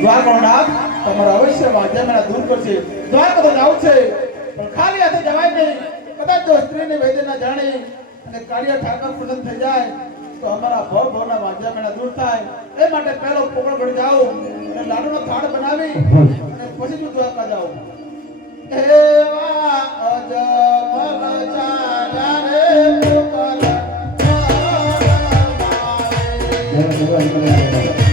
દ્વારકાનો નાથ તમારા અવશ્ય વાદ્યમેળા દૂર કરશે. દ્વારકા તો જાવ છે, પણ ખાલી હાથે જવાય નહીં. કદાચ જો સ્ત્રીને વૈદ્યના જાણી અને કાર્ય ઠાકર પૂજન થઈ જાય, તો અમારા ભવ ભવના મેળા દૂર થાય. એ માટે પહેલો પોકળ ગઢ જાઓ અને લાડુનો થાળ બનાવી અને પછી જ દ્વારકા જાઓ એવા અજમલ ચાલા રે પોકળ મારે.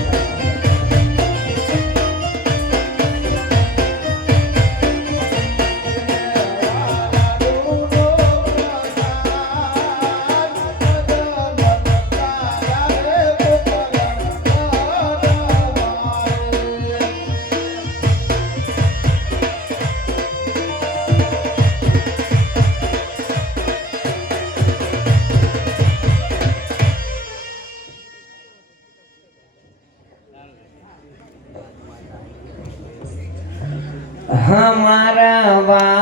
હમારા વાલમ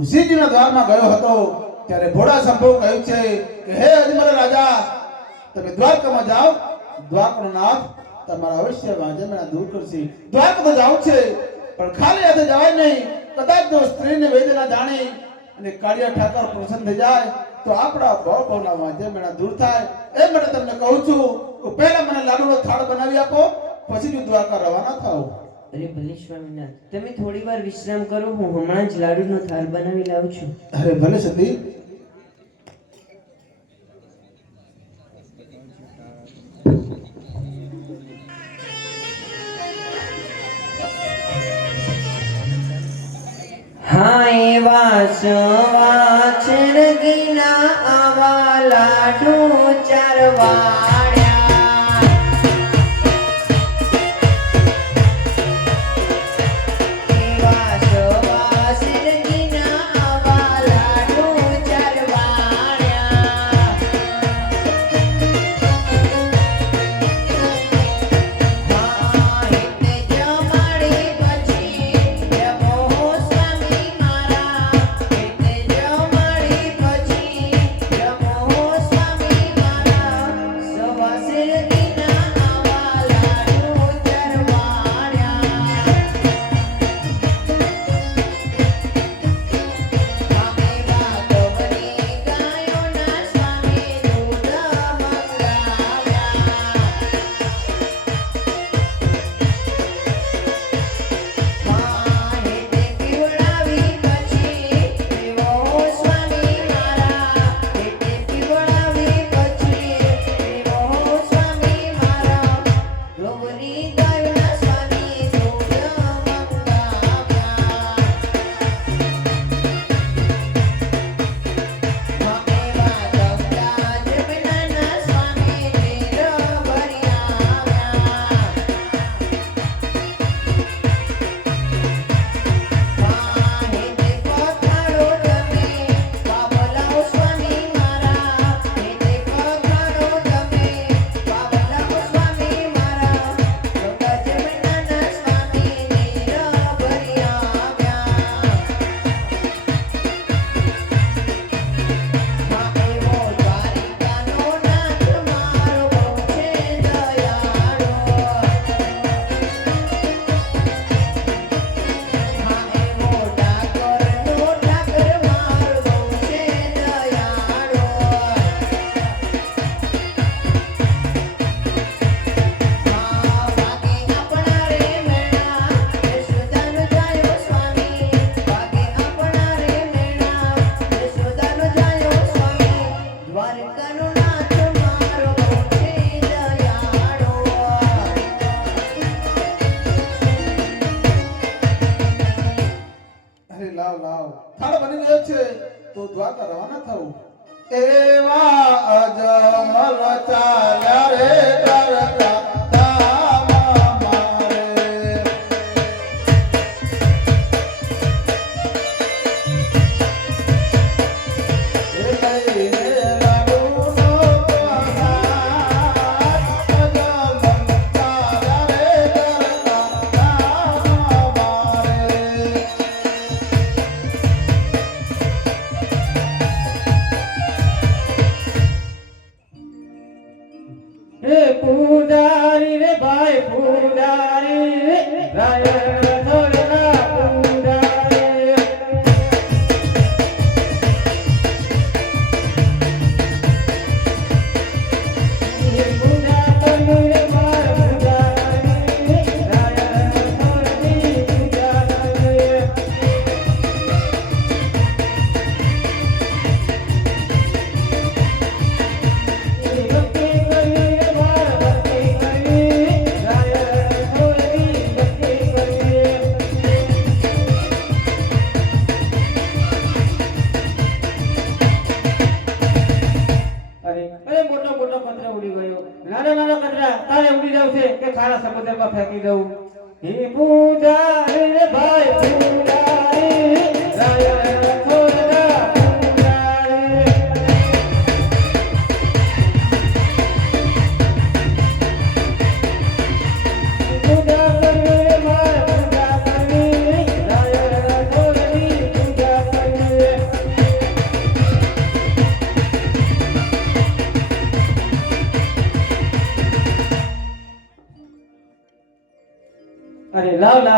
હુસીજીના દ્વારમાં ગયો હતો, ત્યારે ભોળા સંભવ કહ્યું છે કે, હે અજમલ રાજા, તમે દ્વારકામાં જાઓ. દ્વારકાનો નાથ તમારા અવશ્ય વાંજમેણા દૂર કરશે. દ્વારકામાં તો જાવું છે, પણ ખાલી હાથે જવાય નહીં. કદાચ જો સ્ત્રીને વેદના જાણી અને કાળિયા ઠાકર પ્રસન્ન થઈ જાય, તો આપણા બહુ બહુના વાંજમેણા દૂર થાય. એ માટે તમને કહું છું કે પહેલા મને લાડુનો થાળ બનાવી આપો, પછી હું દ્વારકા રવાના થાઉં. અરે ભલે સ્વામીનાથ તમે થોડી વાર વિશ્રામ કરો હું હમણાં જ લાડુનો થાળ બનાવી લાવું છું. અરે ભલે સતી. હા એવા સવાચર આવા લાડુ ચારવાડ્યા પૂજારી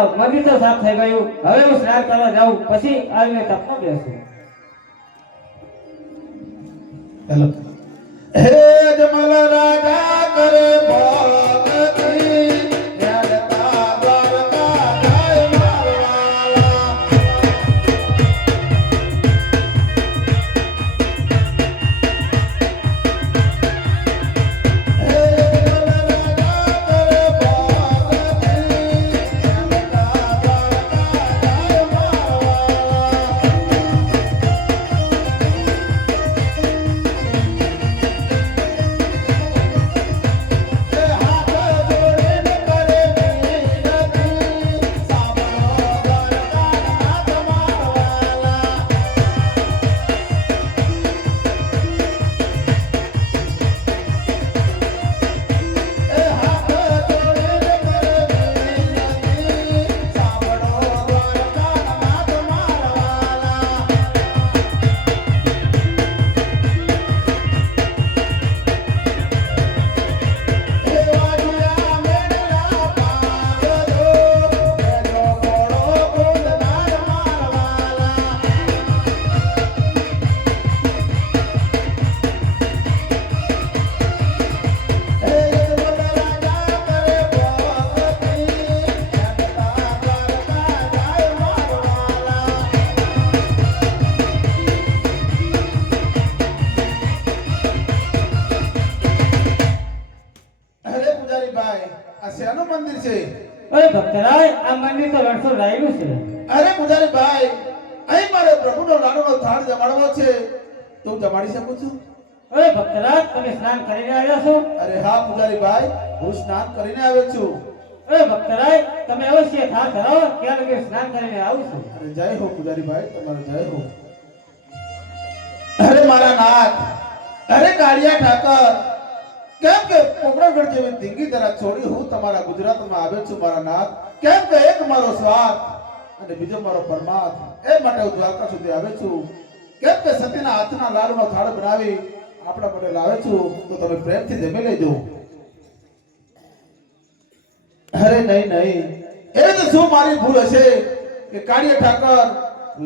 લાવ મંદિર તો સાફ થઈ ગયું. હવે હું સ્નાન કરવા જાઉં. પછી આવીને તપમાં બેસું. હેલો. હે અજમલ આ મંદિર તો વર્ષો છે. અરે પૂજારી ભાઈ અહીં મારે પ્રભુનો લાડુનો થાળ જમાડવો છે. તો જમાડી શકું છું? અરે ભક્તરાજ તમે સ્નાન કરીને આવ્યા છો? અરે હા પૂજારી ભાઈ હું સ્નાન કરીને આવ્યો છું. અરે ભક્તરાય તમે અવશ્ય થાળ ધરાવો ત્યાં લગી સ્નાન કરીને આવું છું. અરે જય હો પૂજારી ભાઈ તમારો જય હો. અરે મારા નાથ અરે કાળિયા ઠાકર કેમ કે પોકરાગઢ જેવી ધીંગી તરફ છોડી હું તમારા ગુજરાતમાં આવ્યો છું, મારા નાથ. કેમ કે એક મારો સ્વાર્થ અને બીજો મારો પરમાર્થ. એ માટે હું દ્વારકા સુધી આવ્યો છું. કેમ કે સતીના હાથના લાડુનો થાળ બનાવી આપણા માટે લાવે છું, તો તમે પ્રેમથી જમી લેજો. અરે નહીં નહીં. એ તો શું મારી ભૂલ હશે કે કાળીએ ઠાકર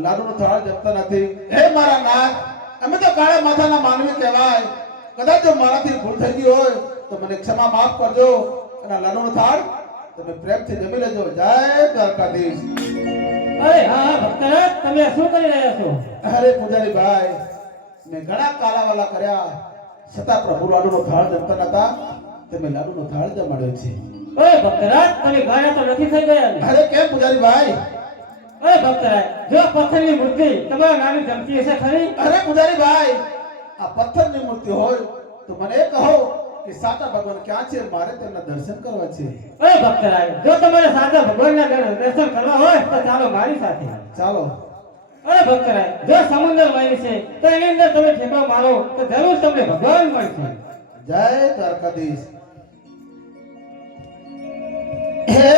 લાડુનો થાળ જમતા નથી? હે મારા નાથ, અમે તો કાળા માથાના માનવી કહેવાય. કદાચ જો મારાથી ભૂલ થઈ ગઈ હોય તો મને ક્ષમા માફ કરજો. અને આ થાળ તમે પ્રેમથી જમી લેજો. જય દ્વારકાધીશ. અરે હા ભક્તરાજ તમે શું કરી રહ્યા છો? અરે પૂજારી ભાઈ મેં ઘણા કાલાવાલા કર્યા. છતાં પ્રભુ લાડુનો થાળ જમતા નતા તમે લાડુનો થાળ જમાડ્યો છે. ઓય ભક્તરાજ તમે ગાયા તો નથી થઈ ગયા અરે કેમ પૂજારી ભાઈ? અરે ભક્તરાજ જો પથ્થરની મૂર્તિ તમારા નાની જમતી હશે ખરી? અરે પૂજારી ભાઈ આ પથ્થરની મૂર્તિ હોય તો મને કહો કે સાચા ભગવાન ક્યાં છે? મારે તેમના દર્શન કરવા છે. એ ભક્તરાય જો તમારે સાચા ભગવાનના દર્શન કરવા હોય તો ચાલો મારી સાથે ચાલો. અરે ભક્તરાય જો સમુદ્ર વહી છે તો એની અંદર તમે ઠેકો મારો તો જરૂર તમને ભગવાન મળશે જય દ્વારકાધીશ. હે